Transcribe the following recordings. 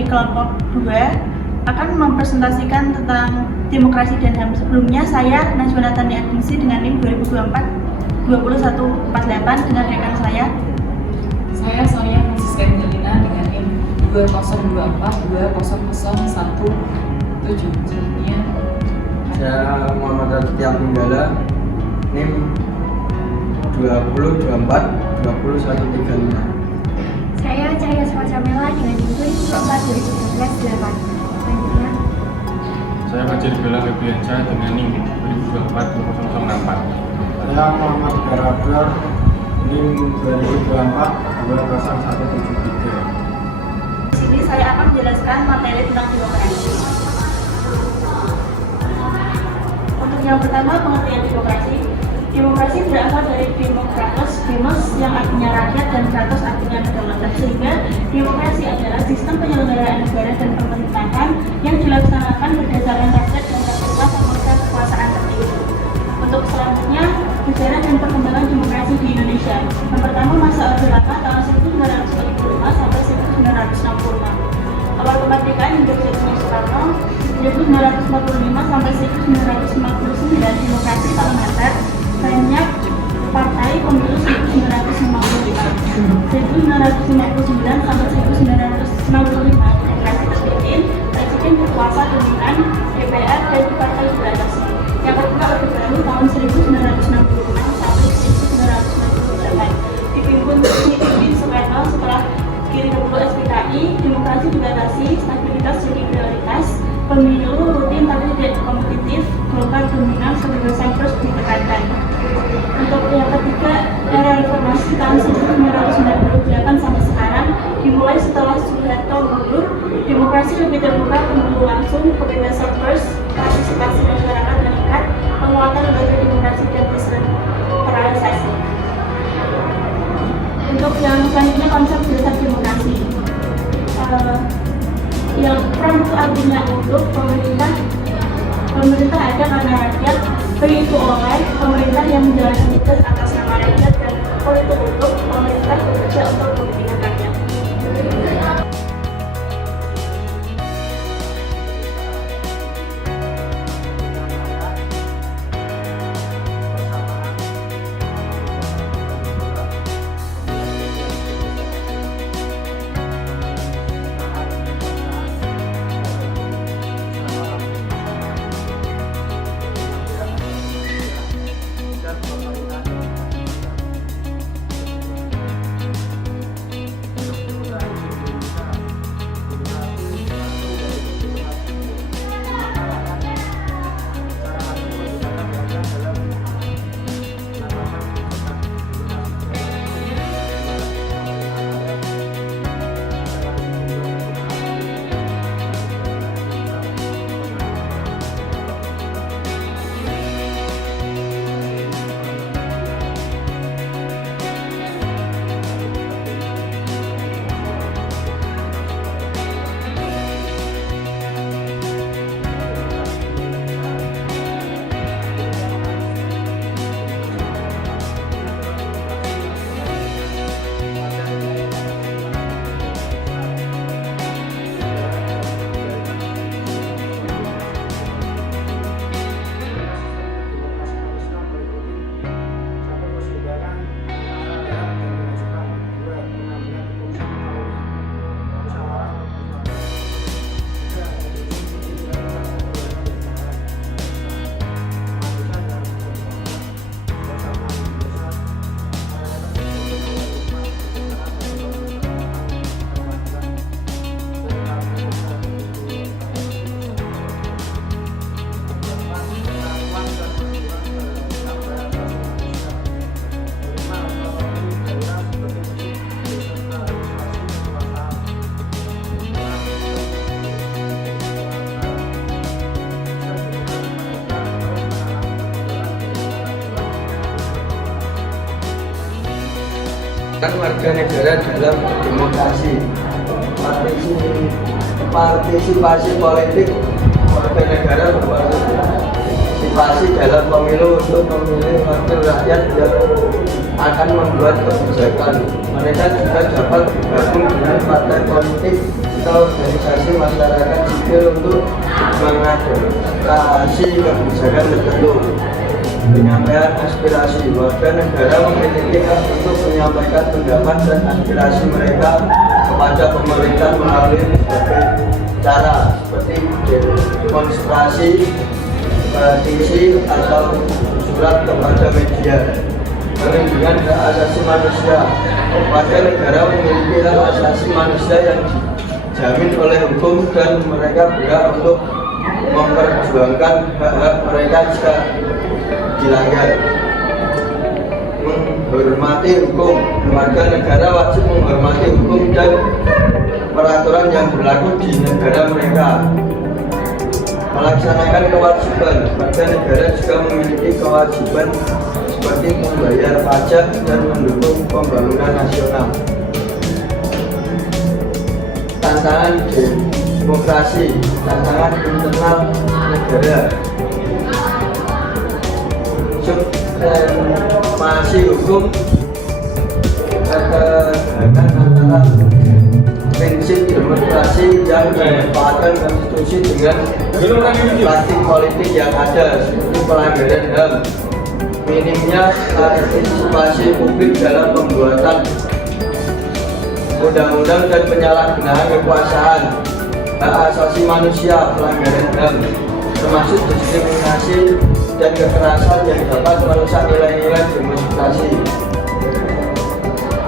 dari kelompok 2 akan mempresentasikan tentang demokrasi dan HAM. Sebelumnya saya Najwa Natani Adningsi dengan NIM 2024-20148 dengan rekan saya. Saya Sonia Francisca Angelina dengan NIM 2024-20017. Selanjutnya Saya Muhammad Aditya Pinggala, NIM 2024-20135. Saya Cahaya Swacamela dengan NIM 2024-2018. Selanjutnya Saya Fajar Bella Febriansyah dengan NIM 2024-0064. Saya Muhammad Garablar, NIM 2024-20173. Di sini saya akan menjelaskan materi tentang demokrasi. Untuk yang pertama, pengertian demokrasi. Demokrasi berasal dari demokratos, demos yang artinya rakyat dan kratos artinya kedaulatan, sehingga demokrasi adalah sistem penyelenggaraan negara dan pemerintahan yang dilaksanakan berdasarkan rakyat dan tertulis memegang kekuasaan tertinggi. Untuk selanjutnya, sejarah dan perkembangan demokrasi di Indonesia. Yang pertama, masa Orde Lama tahun 1945 sampai 1965. Awal kemerdekaan hingga jatuhnya Soekarno 1945 sampai 1959. Demokrasi parlementer, banyak partai, pemilu 1955. 1959 sampai 1965. Demokrasi terpimpin, presiden berkuasa dominan, DPR dan partai beratasi. Yang kedua, Orde Baru tahun 1966 sampai 1968. Dipimpin Soekarno. Setelah kirim 10 SPKI, demokrasi dibatasi, stabilitas jadi prioritas, pemilu rutin tapi tidak kompetitif, golkar dominan, kebebasan terus ditekankan. Untuk yang ketiga, era reformasi tahun 1998 sampai sekarang dimulai setelah Soeharto mundur, demokrasi lebih terbuka, pemilu langsung, kebebasan pers, partisipasi masyarakat meningkat, penguatan lembaga demokrasi dan desentralisasi. Untuk yang selanjutnya, konsep dasar demokrasi. Yang pro itu artinya untuk pemerintah ada karena rakyat, begitu oleh pemerintah yang menjalankan tugas atas nama rakyat, dan politik untuk pemerintah bekerja untuk kepentingan rakyat. Kan warga negara dalam demokrasi, partisipasi politik warga negara berpartisipasi dalam pemilu untuk memilih wakil rakyat yang akan membuat kebijakan. Mereka juga dapat bergabung dengan partai politik atau organisasi masyarakat sipil untuk mengadvokasi kebijakan tertentu. Penyampaian aspirasi. Warga negara memiliki hak untuk menyampaikan pendapat dan aspirasi mereka kepada pemerintah melalui berbagai cara seperti demonstrasi, petisi, atau surat kepada media. Perlindungan hak asasi manusia. Warga negara memiliki hak asasi manusia yang dijamin oleh hukum dan mereka berhak untuk memperjuangkan hak-hak mereka jika dilanggar. Menghormati hukum. Warga negara wajib menghormati hukum dan peraturan yang berlaku di negara mereka. Melaksanakan kewajiban. Warga negara juga memiliki kewajiban seperti membayar pajak dan mendukung pembangunan nasional. Tantangan demokrasi, tantangan internal negara. Supremasi hukum, ketegangan antara prinsip demokrasi yang menempatkan konstitusi dengan praktik politik yang ada seperti pelanggaran HAM. Minimnya partisipasi publik dalam pembuatan undang-undang dan penyalahgunaan kekuasaan. Hak asasi manusia, pelanggaran HAM, termasuk diskriminasi dan kekerasan yang dapat merusak nilai-nilai demokrasi.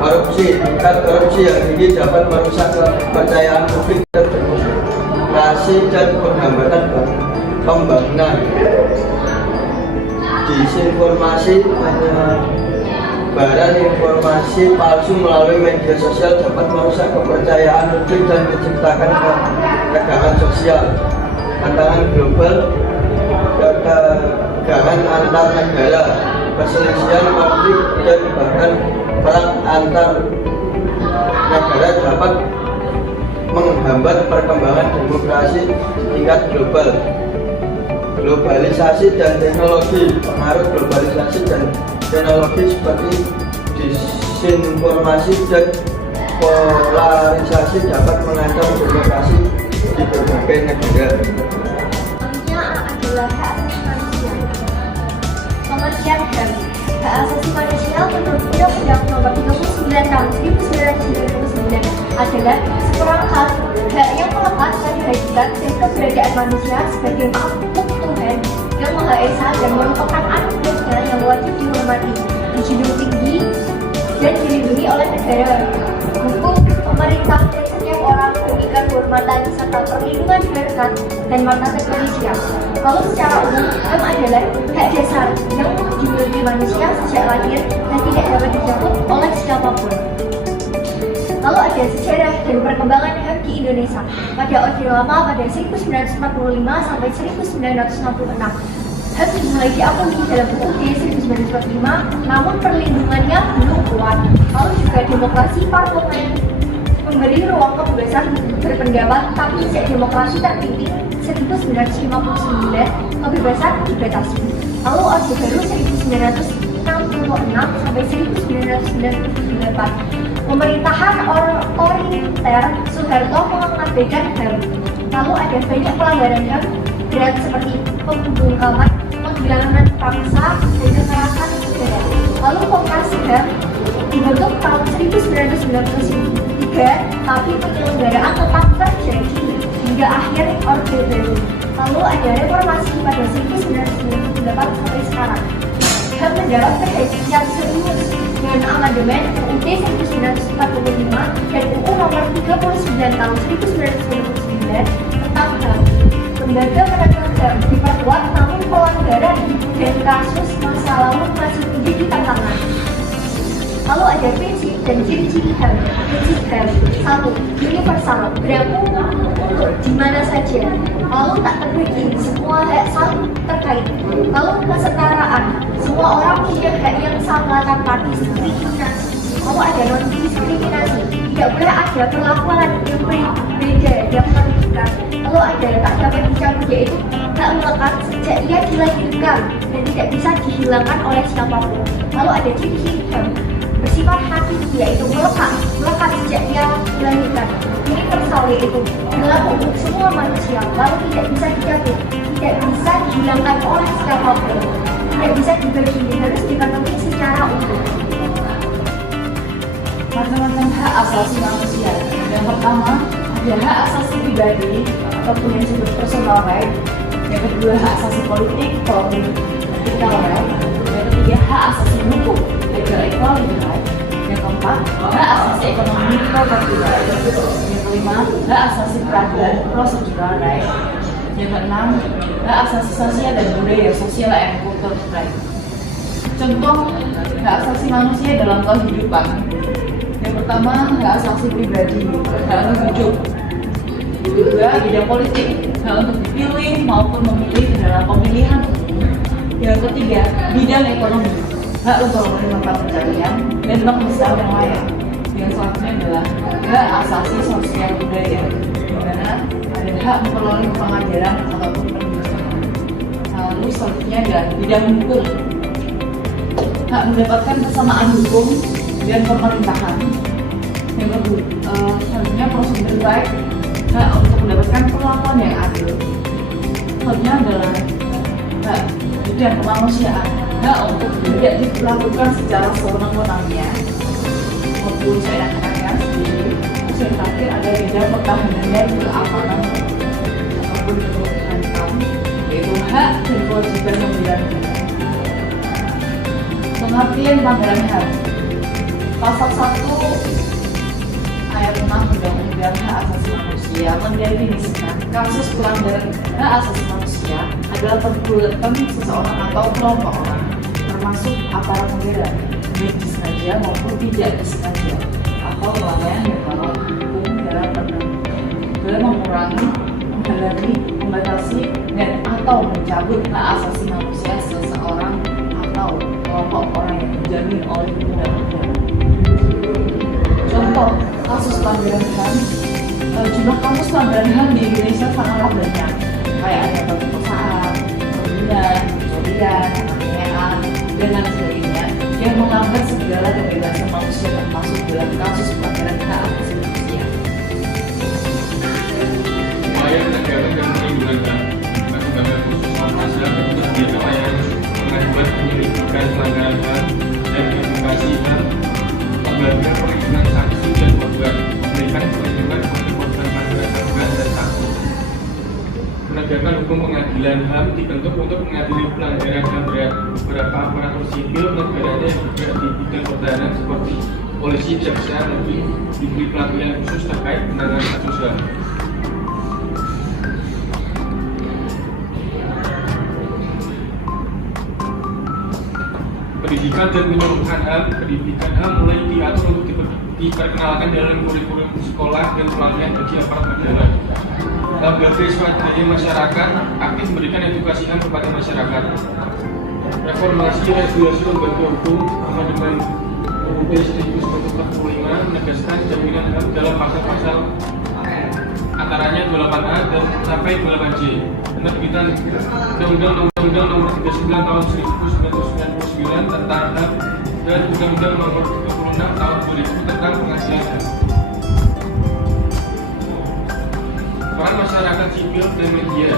Korupsi, tingkat korupsi yang tinggi dapat merusak kepercayaan publik terhadap demokrasi dan penghambatan pembangunan. Disinformasi, penyebaran informasi palsu melalui media sosial dapat merusak kepercayaan publik dan menciptakan ketegangan sosial. Tantangan global, ketegangan antar negara, perselisihan, konflik, dan bahkan perang antar negara dapat menghambat perkembangan demokrasi tingkat global. Globalisasi dan teknologi. Pengaruh globalisasi dan teknologi seperti disinformasi dan polarisasi dapat mengancam demokrasi di berbagai negara. Selanjutnya adalah hak asasi manusia. Pengertian HAM. Hak asasi manusia menurut Undang-Undang Nomor 39 Tahun 1999 adalah seperangkat hak yang melekat pada hakikat dan keberadaan manusia sebagai makhluk Tuhan yang Maha Esa dan merupakan anugerah yang wajib dihormati, dijunjung tinggi, dan dilindungi oleh negara, hukum, pemerintah, dan setiap orang demi kehormatan serta perlindungan harkat dan martabat manusia. Lalu secara umum, HAM adalah hak dasar yang dimiliki manusia sejak lahir dan tidak dapat dicabut oleh siapapun. Lalu ada sejarah dan perkembangan HAM di Indonesia. Pada Orde Lama pada 1945 sampai 1966, HAM dimulai diakomodir dalam UUD 1945, namun perlindungannya belum kuat. Lalu juga demokrasi parlemen memberi ruang kebebasan berpendapat, tapi sejak demokrasi terpimpin 1959, kebebasan dibatasi. Lalu Orde Baru 1966 sampai 1998. Pemerintahan otoriter Soeharto mengabaikan HAM. Lalu ada banyak pelanggaran HAM berat seperti pembungkaman, penghilangan paksa, dan kekerasan negara. Lalu Komnas HAM dibentuk tahun 1993, tapi penyelenggaraan tetap terjadi hingga akhir Orde Baru. Lalu ada reformasi pada 1998 sampai sekarang. HAM mendapat perhatian yang serius dengan amandemen UUD 1945 dan UU Nomor 39 Tahun 1999 tentang HAM. Lembaga penegak HAM diperkuat, namun pelanggaran dan kasus masa lalu masih menjadi tantangan. Lalu ada prinsip dan ciri-ciri HAM. Prinsip HAM: 1. Universal, berlaku untuk di mana saja. Lalu tak terbagi, semua hak saling terkait. Lalu kesetaraan, semua orang punya hak yang sama tanpa diskriminasi. Lalu ada non-diskriminasi, tidak boleh ada perlakuan yang berbeda yang merugikan. Lalu ada tak dapat dicabut, yaitu hak melekat sejak ia dilahirkan. dan tidak bisa dihilangkan oleh siapapun. Lalu ada ciri-ciri HAM bersifat hakiki, yaitu melekat sejak dia dilahirkan. Universal, yaitu berlaku untuk semua manusia, lalu tidak bisa dicabut, tidak bisa dihilangkan oleh siapapun, tidak bisa dibagi, harus dipenuhi secara utuh. Macam-macam hak asasi manusia. Yang pertama, ada hak asasi pribadi ataupun yang disebut personal right. Yang kedua, hak asasi politik atau political right. Yang ketiga, hak asasi hukum, legal equality right. Yang keempat, hak asasi ekonomi, property right. Yang kelima, hak asasi peradilan, procedural right. Yang keenam, hak asasi sosial dan budaya, social and cultural right. Contoh hak asasi manusia dalam kehidupan. Yang pertama, hak asasi pribadi, hak untuk hidup. Yang kedua, bidang politik, hak untuk dipilih maupun memilih dalam pemilihan umum. Yang ketiga, bidang ekonomi, hak untuk memenuhi mata pencarian dan penghidupan yang layak. Yang selanjutnya adalah hak asasi sosial budaya, di mana ada hak memperoleh pengajaran ataupun pendidikan. Lalu selanjutnya adalah bidang hukum, hak mendapatkan kesamaan hukum dan pemerintahan. Yang kedua, selanjutnya prosedur right, hak untuk mendapatkan perlakuan yang adil. Selanjutnya adalah hak bidang kemanusiaan, hak untuk tidak dilakukan secara sewenang-wenangnya maupun seenak-enaknya sendiri. Terus yang terakhir ada bidang pertahanan dan keamanan ataupun keamanan, yaitu hak dan kewajiban membela negara. Pengertian pelanggaran HAM. Pasal 1 ayat 6 Undang-Undang Hak Asasi Manusia mendefinisikan kasus pelanggaran hak asasi manusia adalah perbuatan seseorang atau kelompok orang, termasuk aparat negara, baik disengaja maupun tidak disengaja, atau kelalaian dan melawan hukum dalam mengurangi, menghalangi, membatasi, dan atau mencabut hak asasi manusia seseorang atau kelompok orang yang dijamin oleh undang-undang. Contoh kasus pelanggaran HAM, jumlah kasus pelanggaran HAM di Indonesia sangatlah banyak, kayak ada pemerkosaan, pembunuhan, pencurian, penganiayaan, dan lain sebagainya, yang melanggar segala kebebasan manusia termasuk dalam kasus pelanggaran hak asasi manusia. Upaya penegakan dan perlindungan HAM bagi khusus Komnas HAM kegiatan layanan pengaduan penyelidikan pelanggaran HAM dan edukasi HAM, lembaga perlindungan saksi dan korban, memberikan perlindungan untuk korban pelanggaran HAM dan saksi. Penegakan hukum pengadilan HAM dibentuk untuk mengadili pelanggaran HAM berat. Beberapa aparatur sipil negaranya juga di bidang pertahanan seperti polisi, jaksa, hakim diberi pelatihan khusus terkait penanganan kasus HAM. Pendidikan dan penyuluhan HAM. Pendidikan HAM mulai diatur untuk diperkenalkan dalam kurikulum sekolah dan pelatihan bagi aparat negara. Lembaga swadaya masyarakat aktif memberikan edukasi HAM kepada masyarakat. Reformasi regulasi lembaga hukum amandemen UUD 1945 menegaskan jaminan HAM dalam pasal-pasal antaranya 28A dan sampai 28J. Penerbitan Undang-Undang Nomor 39 Tahun 1999 tentang HAM dan Undang-Undang Nomor 36 Tahun 2000 tentang pengadilan HAM. Peran masyarakat sipil dan media.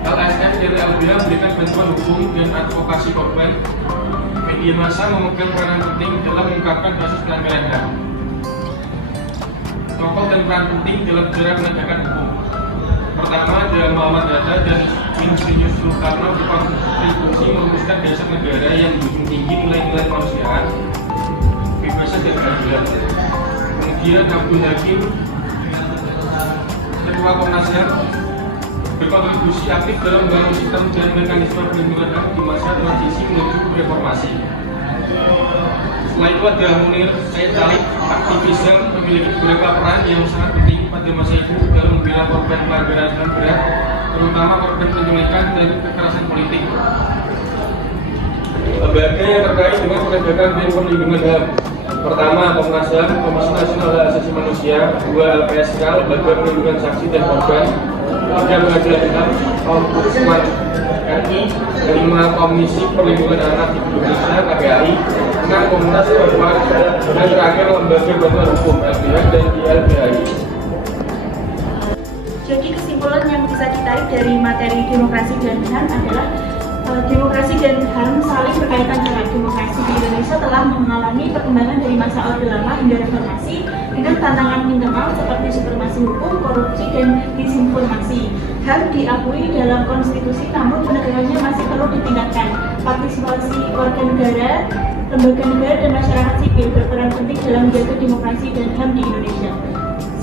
LSM dan LBH memberikan bantuan hukum dan advokasi korban. Media massa memegang peran penting dalam mengungkapkan kasus pelanggaran HAM. Tokoh dan peran penting dalam sejarah penegakan hukum. Pertama ada Muhammad Hatta dan Insinyur Soekarno berkontribusi merumuskan dasar negara yang menjunjung tinggi nilai-nilai kemanusiaan, kebebasan dan keadilan. Kemudian Abdul Hakim, Ketua Komnas HAM, berkontribusi aktif dalam membangun sistem dan mekanisme perlindungan HAM di masa transisi menuju reformasi. Setelah itu ada Munir Said Talib, aktivis HAM, memiliki beberapa peran yang sangat penting pada masa itu dalam membela korban pelanggaran HAM berat, terutama korban penculikan dan kekerasan politik. Lembaga yang terkait dengan penegakan dan perlindungan HAM. Pertama, Komnas HAM, Komisi Nasional Hak Asasi Manusia. Dua, LPSK, Lembaga Perlindungan Saksi dan Korban. Tiga Pengadilan HAM, Ombudsman RI, 5 Komisi Perlindungan Anak Indonesia (KPAI), 6 Komnas Perempuan, dan terakhir Lembaga Bantuan Hukum LBH dan YLBHI. Jadi kesimpulan yang bisa ditarik dari materi demokrasi dan HAM adalah demokrasi dan HAM saling berkaitan dengan demokrasi di Indonesia telah mengalami perkembangan dari masa Orde Lama hingga reformasi dengan tantangan internal seperti supremasi hukum, korupsi, dan disinformasi. HAM diakui dalam konstitusi, namun penegakannya masih perlu ditingkatkan. Partisipasi warga negara, lembaga negara, dan masyarakat sipil berperan penting dalam menjaga demokrasi dan HAM di Indonesia.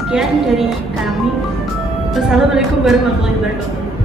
Sekian dari kami. Wassalamualaikum warahmatullahi wabarakatuh.